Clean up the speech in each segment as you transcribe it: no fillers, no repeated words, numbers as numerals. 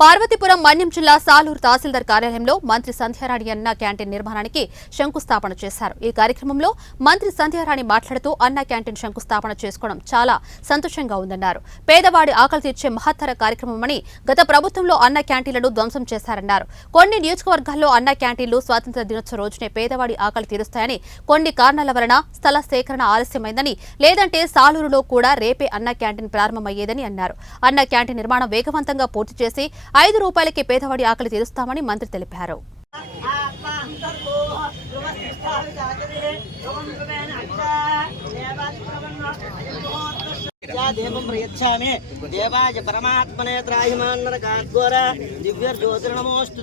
పార్వతీపురం మన్యం జిల్లా సాలూరు తహసీల్దార్ కార్యాలయంలో మంత్రి సంధ్యారాణి అన్న క్యాంటీన్ నిర్మాణానికి శంకుస్థాపన చేశారు. ఈ కార్యక్రమంలో మంత్రి సంధ్యారాణి మాట్లాడుతూ అన్న క్యాంటీన్ శంకుస్థాపన చేసుకోవడం చాలా సంతోషంగా ఉందన్నారు. పేదవాడి ఆకలి తీర్చే మహత్తర కార్యక్రమమని గత ప్రభుత్వంలో అన్న క్యాంటీన్లను ధ్వంసం చేశారన్నారు. కొన్ని నియోజకవర్గాల్లో అన్న క్యాంటీన్లు స్వాతంత్ర్య దినోత్సవ రోజునే పేదవాడి ఆకలి తీరుస్తాయని, కొన్ని కారణాల వలన స్థల సేకరణ ఆలస్యమైందని, లేదంటే సాలూరులో కూడా రేపే అన్న క్యాంటీన్ ప్రారంభమయ్యేదని అన్నారు. అన్న క్యాంటీన్ నిర్మాణం వేగవంతంగా పూర్తి చేసి 5 రూపాయలకి పేదవాడి ఆకలి తీరుస్తామని మంత్రి తెలిపారు. దేవం ప్రయచ్ఛామి దేవాయ పరమాత్మనే త్రాహిమాన్నర కార్గోర దివ్య జ్యోతిర్నమోస్తు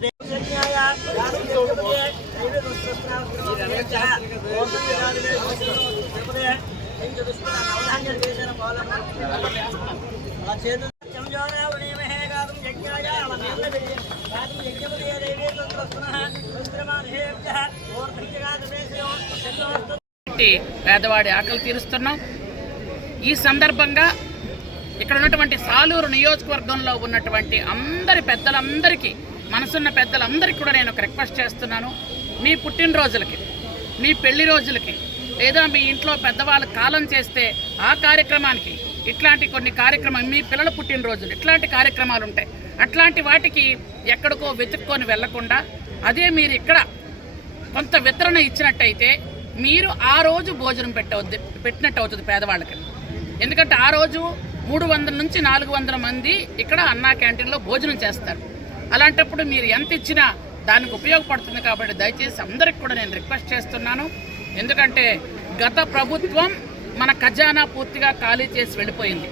పేదవాడి ఆకలి తీరుస్తున్నాం. ఈ సందర్భంగా ఇక్కడ ఉన్నటువంటి సాలూరు నియోజకవర్గంలో ఉన్నటువంటి అందరి పెద్దలందరికీ, మనసున్న పెద్దలందరికీ కూడా నేను ఒక రిక్వెస్ట్ చేస్తున్నాను. మీ పుట్టినరోజులకి, మీ పెళ్లి రోజులకి, లేదా మీ ఇంట్లో పెద్దవాళ్ళు కాలం చేస్తే ఆ కార్యక్రమానికి, ఇట్లాంటి కొన్ని కార్యక్రమాలు, మీ పిల్లల పుట్టినరోజులు, ఇట్లాంటి కార్యక్రమాలు ఉంటాయి. అట్లాంటి వాటికి ఎక్కడికో వెతుక్కొని వెళ్లకుండా అదే మీరు ఇక్కడ కొంత వితరణ ఇచ్చినట్టయితే మీరు ఆ రోజు భోజనం పెట్టినట్టు అవుతుంది పేదవాళ్ళకి. ఎందుకంటే ఆ రోజు 300 నుంచి 400 మంది ఇక్కడ అన్నా క్యాంటీన్లో భోజనం చేస్తారు. అలాంటప్పుడు మీరు ఎంత ఇచ్చినా దానికి ఉపయోగపడుతుంది. కాబట్టి దయచేసి అందరికి కూడా నేను రిక్వెస్ట్ చేస్తున్నాను. ఎందుకంటే గత ప్రభుత్వం మన ఖజానా పూర్తిగా ఖాళీ చేసి వెళ్ళిపోయింది.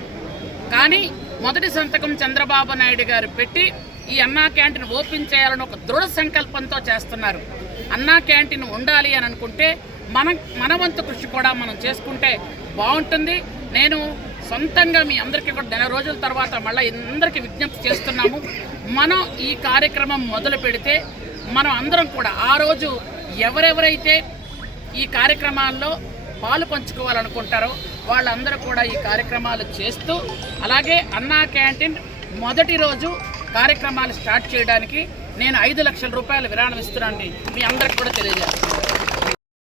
కానీ మొదటి సంతకం చంద్రబాబు నాయుడు గారు పెట్టి ఈ అన్నా క్యాంటీన్ ఓపెన్ చేయాలని ఒక దృఢ సంకల్పంతో చేస్తున్నారు. అన్నా క్యాంటీన్ ఉండాలి అని అనుకుంటే మన వంతు కృషి కూడా మనం చేసుకుంటే బాగుంటుంది. నేను సొంతంగా మీ అందరికీ కూడా నెల రోజుల తర్వాత మళ్ళీ అందరికీ విజ్ఞప్తి చేస్తున్నాము. మనం ఈ కార్యక్రమం మొదలు పెడితే మనం అందరం కూడా ఆ రోజు ఎవరెవరైతే ఈ కార్యక్రమాల్లో పాలు పంచుకోవాలనుకుంటారో వాళ్ళందరూ కూడా ఈ కార్యక్రమాలు చేస్తూ, అలాగే అన్నా క్యాంటీన్ మొదటి రోజు కార్యక్రమాలు స్టార్ట్ చేయడానికి నేను 5 లక్షల రూపాయలు విరాళం ఇస్తున్నాను. మీ అందరికి కూడా తెలియజేస్తాను.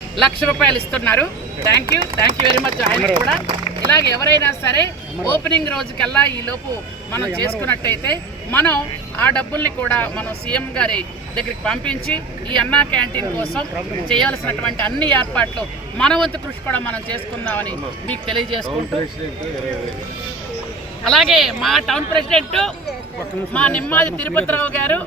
1 లక్ష రూపాయలు ఇస్తున్నారు. Thank you very much. ఆయన కూడా ఇలాగే ఎవరైనా సరే ఓపెనింగ్ రోజుకల్లా ఈ లోపు మనం చేసుకున్నట్టయితే మనం ఆ డబ్బుల్ని కూడా మనం సీఎం గారి దగ్గరికి పంపించి ఈ అన్నా క్యాంటీన్ కోసం చేయాల్సినటువంటి అన్ని ఏర్పాట్లు మన వంతు కృషి కూడా మనం చేసుకుందామని మీకు తెలియజేసుకుంటూ, అలాగే మా టౌన్ ప్రెసిడెంట్ మా నిమ్మాది తిరుపతిరావు గారు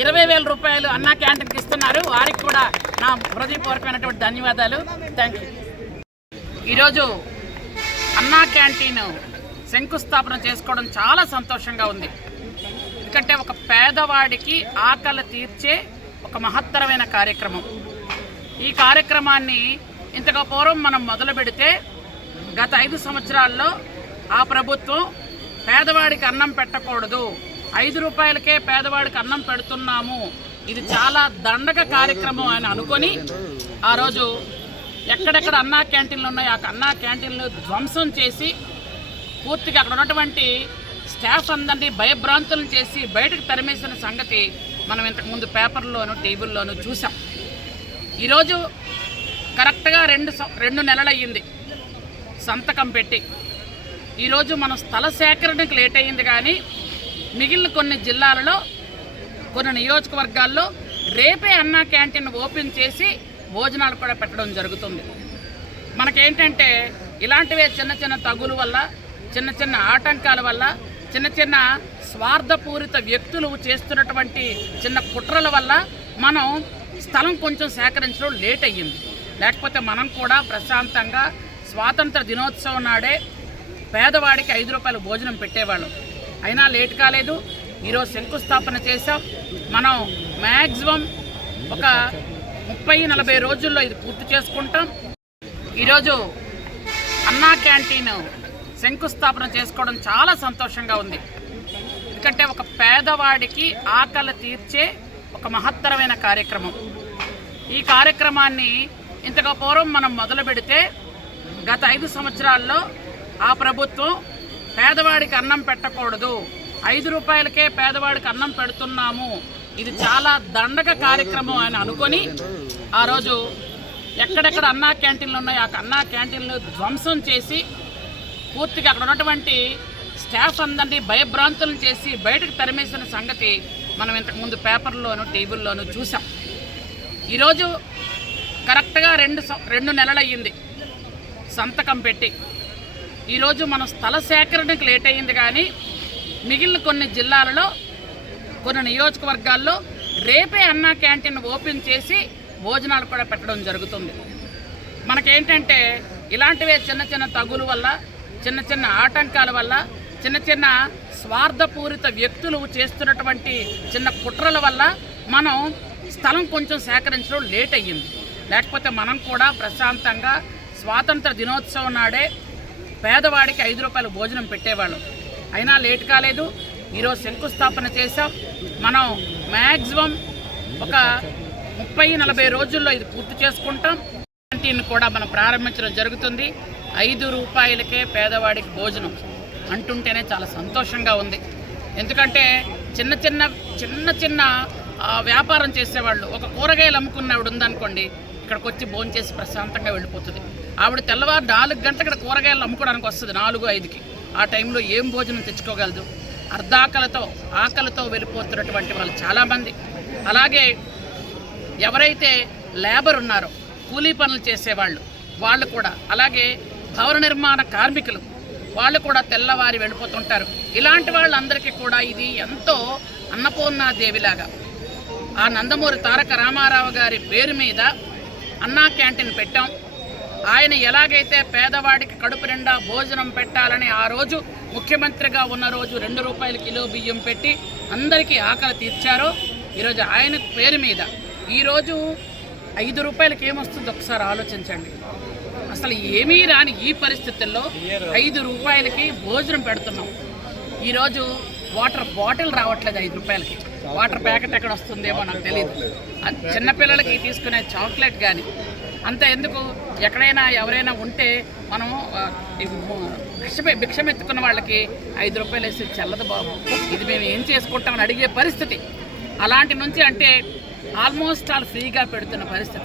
20,000 రూపాయలు అన్నా క్యాంటీన్కి ఇస్తున్నారు. వారికి కూడా నా హృదయపూర్వకమైనటువంటి ధన్యవాదాలు. Thank you. ఈరోజు అన్నా క్యాంటీన్ శంకుస్థాపన చేసుకోవడం చాలా సంతోషంగా ఉంది. ఎందుకంటే ఒక పేదవాడికి ఆకలి తీర్చే ఒక మహత్తరమైన కార్యక్రమం. ఈ కార్యక్రమాన్ని ఇంతకు పూర్వం మనం మొదలు పెడితే గత 5 సంవత్సరాల్లో ఆ ప్రభుత్వం పేదవాడికి అన్నం పెట్టకూడదు, 5 రూపాయలకే పేదవాడికి అన్నం పెడుతున్నాము, ఇది చాలా దండగ కార్యక్రమం అని అనుకొని ఆ రోజు ఎక్కడెక్కడ అన్నా క్యాంటీన్లు ఉన్నాయో ఆ అన్నా క్యాంటీన్లు ధ్వంసం చేసి పూర్తిగా అక్కడ ఉన్నటువంటి స్టాఫ్ అందరినీ భయభ్రాంతులను చేసి బయటకు తరిమేసిన సంగతి మనం ఇంతకుముందు పేపర్లోను టీవీల్లోనూ చూసాం. ఈరోజు కరెక్ట్గా 2 నెలలు అయ్యింది సంతకం పెట్టి. ఈరోజు మనం స్థల సేకరణకు లేట్ అయ్యింది, కానీ మిగిలిన కొన్ని జిల్లాలలో, కొన్ని నియోజకవర్గాల్లో రేపే అన్నా క్యాంటీన్ ఓపెన్ చేసి భోజనాలు కూడా పెట్టడం జరుగుతుంది. మనకేంటంటే ఇలాంటివే చిన్న చిన్న తగుల వల్ల, చిన్న చిన్న ఆటంకాల వల్ల, చిన్న చిన్న స్వార్థపూరిత వ్యక్తులు చేస్తున్నటువంటి చిన్న కుట్రల వల్ల మనం స్థలం కొంచెం సేకరించడం లేట్ అయ్యింది. లేకపోతే మనం కూడా ప్రశాంతంగా స్వాతంత్ర దినోత్సవం నాడే పేదవాడికి 5 రూపాయలు భోజనం పెట్టేవాళ్ళం. అయినా లేట్ కాలేదు. ఈరోజు శంకుస్థాపన చేసాం. మనం మ్యాక్సిమం ఒక 30-40 రోజుల్లో ఇది పూర్తి చేసుకుంటాం. ఈరోజు అన్నా క్యాంటీన్ శంకుస్థాపన చేసుకోవడం చాలా సంతోషంగా ఉంది. ఎందుకంటే ఒక పేదవాడికి ఆకలి తీర్చే ఒక మహత్తరమైన కార్యక్రమం. ఈ కార్యక్రమాన్ని ఇంతకు పూర్వం మనం మొదలు పెడితే గత 5 సంవత్సరాల్లో ఆ ప్రభుత్వం పేదవాడికి అన్నం పెట్టకూడదు, 5 రూపాయలకే పేదవాడికి అన్నం పెడుతున్నాము, ఇది చాలా దండగ కార్యక్రమం అని అనుకొని ఆ రోజు ఎక్కడెక్కడ అన్నా క్యాంటీన్లు ఉన్నాయో ఆ అన్నా క్యాంటీన్లు ధ్వంసం చేసి పూర్తిగా అక్కడ ఉన్నటువంటి స్టాఫ్ అందరినీ భయభ్రాంతులను చేసి బయటకు తరిమేసిన సంగతి మనం ఇంతకుముందు పేపర్లోను టీవీల్లోనూ చూసాం. ఈరోజు కరెక్ట్గా 2 నెలలు అయ్యింది సంతకం పెట్టి. ఈరోజు మనం స్థల సేకరణకు లేట్ అయ్యింది, కానీ మిగిలిన కొన్ని జిల్లాలలో కొన్ని నియోజకవర్గాల్లో రేపే అన్నా క్యాంటీన్ ఓపెన్ చేసి భోజనాలు కూడా పెట్టడం జరుగుతుంది. మనకేంటంటే ఇలాంటివే చిన్న చిన్న తగులు వల్ల, చిన్న చిన్న ఆటంకాల వల్ల, చిన్న చిన్న స్వార్థపూరిత వ్యక్తులు చేస్తున్నటువంటి చిన్న కుట్రల వల్ల మనం స్థలం కొంచెం సేకరించడం లేట్ అయ్యింది. లేకపోతే మనం కూడా ప్రశాంతంగా స్వాతంత్ర దినోత్సవం నాడే పేదవాడికి 5 రూపాయల భోజనం పెట్టేవాళ్ళం. అయినా లేట్ కాలేదు. ఈరోజు శంకుస్థాపన చేసాం. మనం మ్యాక్సిమం ఒక 30-40 రోజుల్లో ఇది పూర్తి చేసుకుంటాం. క్యాంటీన్ కూడా మనం ప్రారంభించడం జరుగుతుంది. 5 రూపాయలకే పేదవాడికి భోజనం అంటుంటేనే చాలా సంతోషంగా ఉంది. ఎందుకంటే చిన్న చిన్న వ్యాపారం చేసేవాళ్ళు, ఒక కూరగాయలు అమ్ముకున్న ఆవిడ ఉందనుకోండి, ఇక్కడికి వచ్చి భోజనం చేసి ప్రశాంతంగా వెళ్ళిపోతుంది. ఆవిడ తెల్లవారు 4 గంటలకు ఇక్కడ కూరగాయలు అమ్ముకోవడానికి వస్తుంది, 4-5కి. ఆ టైంలో ఏం భోజనం తెచ్చుకోగలదు? ఆకలితో వెళ్ళిపోతున్నటువంటి వాళ్ళు చాలామంది. అలాగే ఎవరైతే లేబర్ ఉన్నారో, కూలీ పనులు చేసేవాళ్ళు, వాళ్ళు కూడా, అలాగే భవన నిర్మాణ కార్మికులు, వాళ్ళు కూడా తెల్లవారి వెళ్ళిపోతుంటారు. ఇలాంటి వాళ్ళందరికీ కూడా ఇది ఎంతో అన్నపూర్ణాదేవిలాగా ఆ నందమూరి తారక రామారావు గారి పేరు మీద అన్నా క్యాంటీన్ పెట్టాం. ఆయన ఎలాగైతే పేదవాడికి కడుపు నిండా భోజనం పెట్టాలని ఆ రోజు ముఖ్యమంత్రిగా ఉన్న రోజు 2 రూపాయల కిలో బియ్యం పెట్టి అందరికీ ఆకలి తీర్చారో, ఈరోజు ఆయన పేరు మీద ఈరోజు 5 రూపాయలకి ఏమొస్తుందో ఒకసారి ఆలోచించండి. అసలు ఏమీ రాని ఈ పరిస్థితుల్లో 5 రూపాయలకి భోజనం పెడుతున్నాం. ఈరోజు వాటర్ బాటిల్ రావట్లేదు 5 రూపాయలకి. వాటర్ ప్యాకెట్ ఎక్కడ వస్తుందేమో నాకు తెలియదు. చిన్నపిల్లలకి తీసుకునే చాక్లెట్ కానీ అంత ఎందుకు, ఎక్కడైనా ఎవరైనా ఉంటే మనం భిక్షం ఎత్తుకున్న వాళ్ళకి 5 రూపాయలు వేసి చెల్లదు బాబు, ఇది మేము ఏం చేసుకుంటామని అడిగే పరిస్థితి. అలాంటి నుంచి అంటే ఆల్మోస్ట్ ఆల్ ఫ్రీగా పెడుతున్న పరిస్థితి.